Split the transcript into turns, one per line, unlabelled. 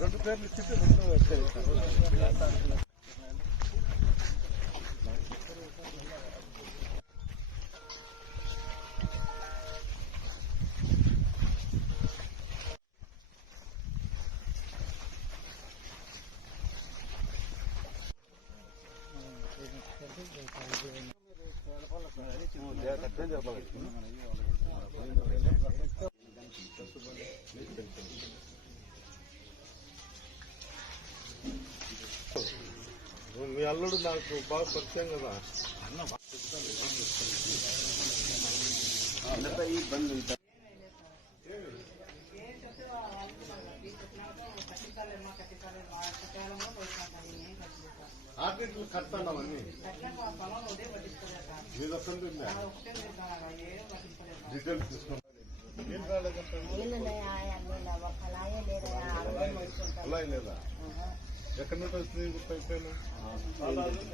రెండు పేర్లు ఇచ్చింటే మీ అల్లుడు నాకు బాగా పరిచయం కదా. ఆర్టికల్ కట్టించాలి అవన్నీ మీద వస్తుంది డీటెయిల్స్ తీసుకుంటాను. ఏం రాలేదంటే అలా లేదా? ఎక్కడి వచ్చింది పైపు